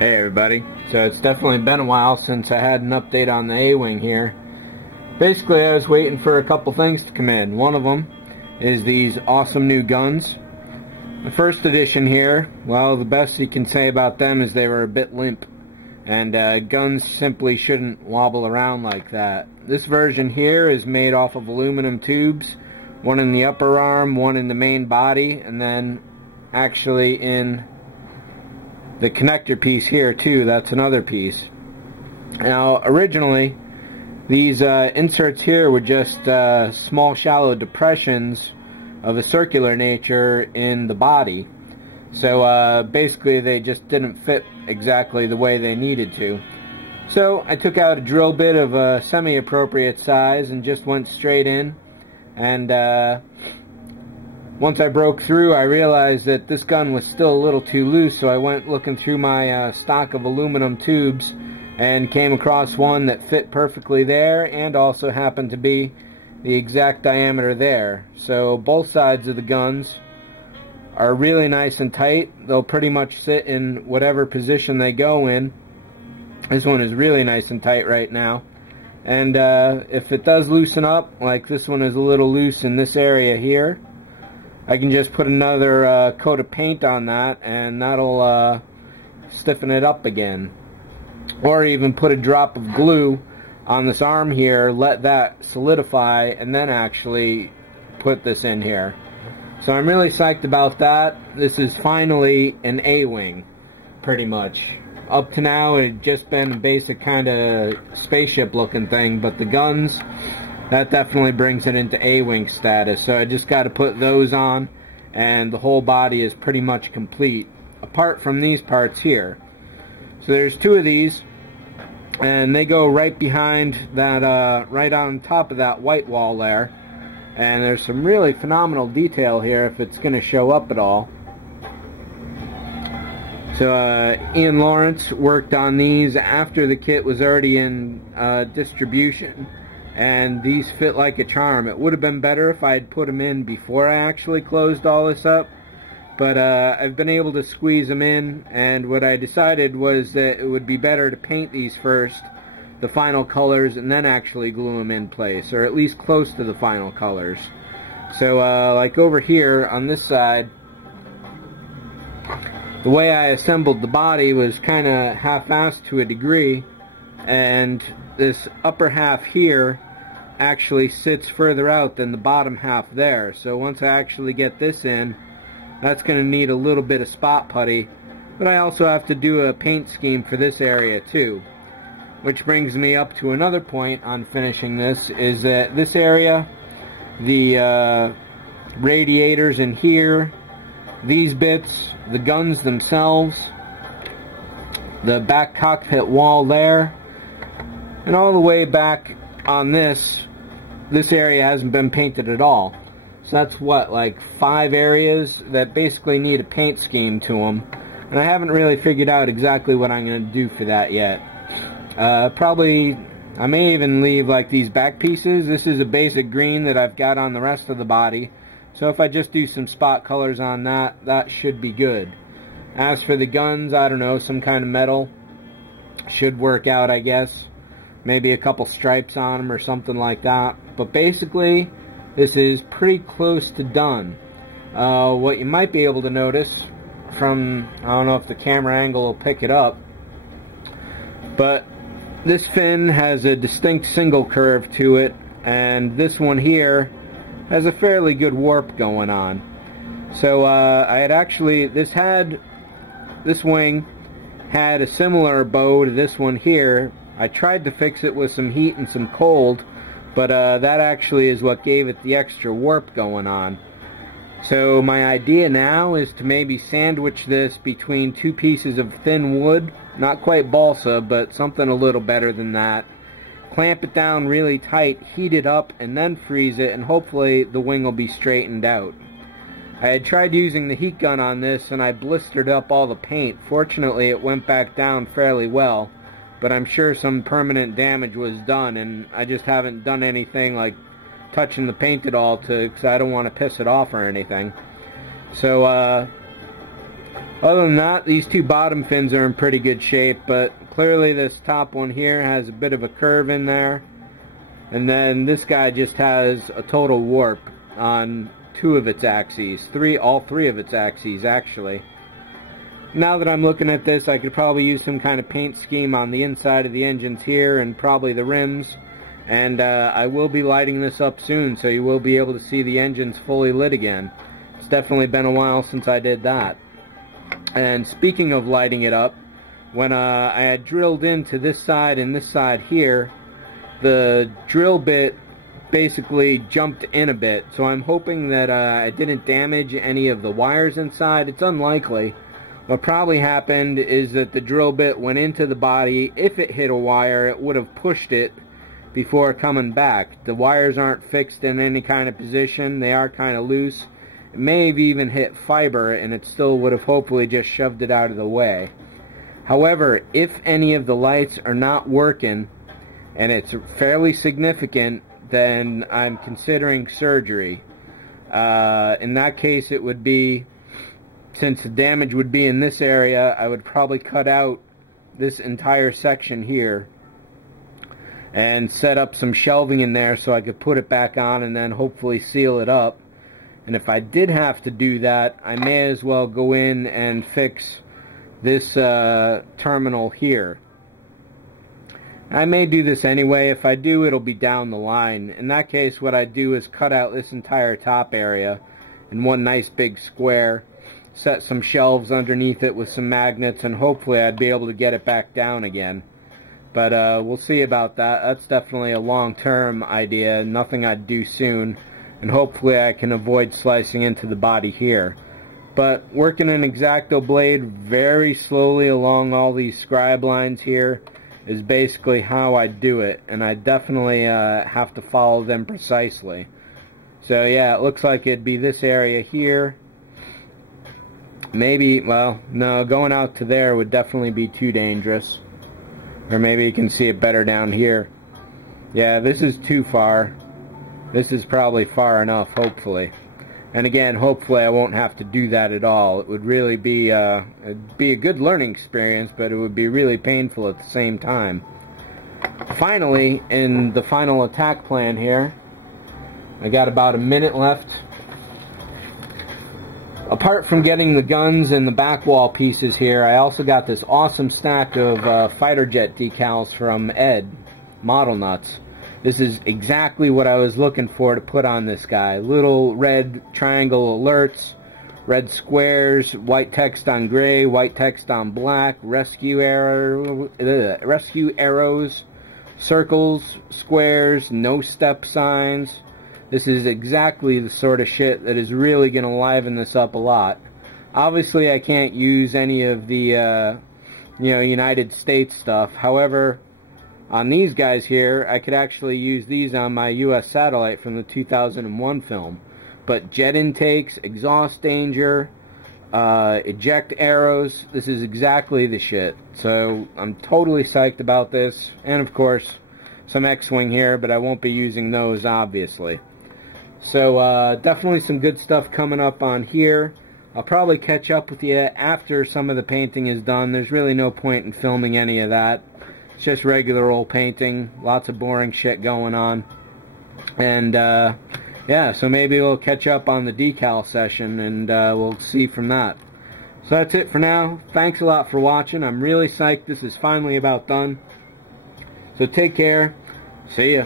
Hey everybody, so it's definitely been a while since I had an update on the A-Wing here. Basically I was waiting for a couple things to come in. One of them is these awesome new guns. The first edition here, well, the best you can say about them is they were a bit limp. And guns simply shouldn't wobble around like that. This version here is made off of aluminum tubes. One in the upper arm, one in the main body, and then actually in the connector piece here too, that's another piece. Now originally these inserts here were just small shallow depressions of a circular nature in the body. So basically they just didn't fit exactly the way they needed to. So I took out a drill bit of a semi-appropriate size and just went straight in, and once I broke through, I realized that this gun was still a little too loose, so I went looking through my stock of aluminum tubes and came across one that fit perfectly there and also happened to be the exact diameter there. So both sides of the guns are really nice and tight. They'll pretty much sit in whatever position they go in. This one is really nice and tight right now. And if it does loosen up, like this one is a little loose in this area here, I can just put another coat of paint on that and that'll stiffen it up again. Or even put a drop of glue on this arm here, let that solidify, and then actually put this in here. So I'm really psyched about that. This is finally an A-Wing, pretty much. Up to now it had just been a basic kind of spaceship looking thing, but the guns, that definitely brings it into A-Wing status. So I just got to put those on and the whole body is pretty much complete, apart from these parts here. So there's two of these, and they go right behind that, right on top of that white wall there. And there's some really phenomenal detail here if it's going to show up at all. So Ian Lawrence worked on these after the kit was already in distribution, and these fit like a charm. It would have been better if I had put them in before I actually closed all this up, but I've been able to squeeze them in, and what I decided was that it would be better to paint these first, the final colors, and then actually glue them in place, or at least close to the final colors. So like over here on this side, the way I assembled the body was kind of half-assed to a degree, and this upper half here actually sits further out than the bottom half there. So once I actually get this in, that's going to need a little bit of spot putty, but I also have to do a paint scheme for this area too. Which brings me up to another point on finishing this, is that this area, the radiators in here, these bits, the guns themselves, the back cockpit wall there, and all the way back on this area hasn't been painted at all. So that's what, like 5 areas that basically need a paint scheme to them, and I haven't really figured out exactly what I'm going to do for that yet. Probably, I may even leave like these back pieces. This is a basic green that I've got on the rest of the body. So if I just do some spot colors on that, that should be good. As for the guns, I don't know, some kind of metal should work out, I guess. Maybe a couple stripes on them or something like that. But basically, this is pretty close to done. What you might be able to notice from, I don't know if the camera angle will pick it up, but this fin has a distinct single curve to it, and this one here has a fairly good warp going on. So I had actually, this wing had a similar bow to this one here. I tried to fix it with some heat and some cold, but that actually is what gave it the extra warp going on. So my idea now is to maybe sandwich this between 2 pieces of thin wood, not quite balsa, but something a little better than that. Clamp it down really tight, heat it up, and then freeze it, and hopefully the wing will be straightened out. I had tried using the heat gun on this, and I blistered up all the paint. Fortunately, it went back down fairly well, but I'm sure some permanent damage was done, and I just haven't done anything like touching the paint at all, because I don't want to piss it off or anything. So Other than that, these two bottom fins are in pretty good shape, but clearly this top one here has a bit of a curve in there. And then this guy just has a total warp on two of its axes. All three of its axes, actually. Now that I'm looking at this, I could probably use some kind of paint scheme on the inside of the engines here and probably the rims. And I will be lighting this up soon, so you will be able to see the engines fully lit again. It's definitely been a while since I did that. And speaking of lighting it up, when I had drilled into this side and this side here, the drill bit basically jumped in a bit. So I'm hoping that I didn't damage any of the wires inside. It's unlikely. What probably happened is that the drill bit went into the body. If it hit a wire, it would have pushed it before coming back. The wires aren't fixed in any kind of position. They are kind of loose. It may have even hit fiber, and it still would have hopefully just shoved it out of the way. However, if any of the lights are not working, and it's fairly significant, then I'm considering surgery. In that case, it would be, since the damage would be in this area, I would probably cut out this entire section here and set up some shelving in there so I could put it back on and then hopefully seal it up. And if I did have to do that, I may as well go in and fix this terminal here. I may do this anyway. If I do, it'll be down the line. In that case, what I do is cut out this entire top area in one nice big square, set some shelves underneath it with some magnets, and hopefully I'd be able to get it back down again. But we'll see about that. That's definitely a long-term idea, nothing I'd do soon, and hopefully I can avoid slicing into the body here. But working an X-Acto blade very slowly along all these scribe lines here is basically how I do it, and I definitely have to follow them precisely. So yeah, it looks like it'd be this area here. Maybe, well, no, going out to there would definitely be too dangerous. Or maybe you can see it better down here. Yeah, this is too far. This is probably far enough, hopefully. And again, hopefully I won't have to do that at all. It would really be, it'd be a good learning experience, but it would be really painful at the same time. Finally, in the final attack plan here, I got about a minute left. Apart from getting the guns and the back wall pieces here, I also got this awesome stack of fighter jet decals from ModelNutz. This is exactly what I was looking for to put on this guy. Little red triangle alerts, red squares, white text on gray, white text on black, rescue arrows, circles, squares, no step signs. This is exactly the sort of shit that is really going to liven this up a lot. Obviously, I can't use any of the, United States stuff. However, on these guys here, I could actually use these on my US satellite from the 2001 film. But jet intakes, exhaust danger, eject arrows, this is exactly the shit. So, I'm totally psyched about this. And of course, some X-Wing here, but I won't be using those, obviously. So definitely some good stuff coming up on here. I'll probably catch up with you after some of the painting is done. There's really no point in filming any of that. It's just regular old painting. Lots of boring shit going on. And yeah, so maybe we'll catch up on the decal session and we'll see from that. So that's it for now. Thanks a lot for watching. I'm really psyched this is finally about done. So take care. See ya.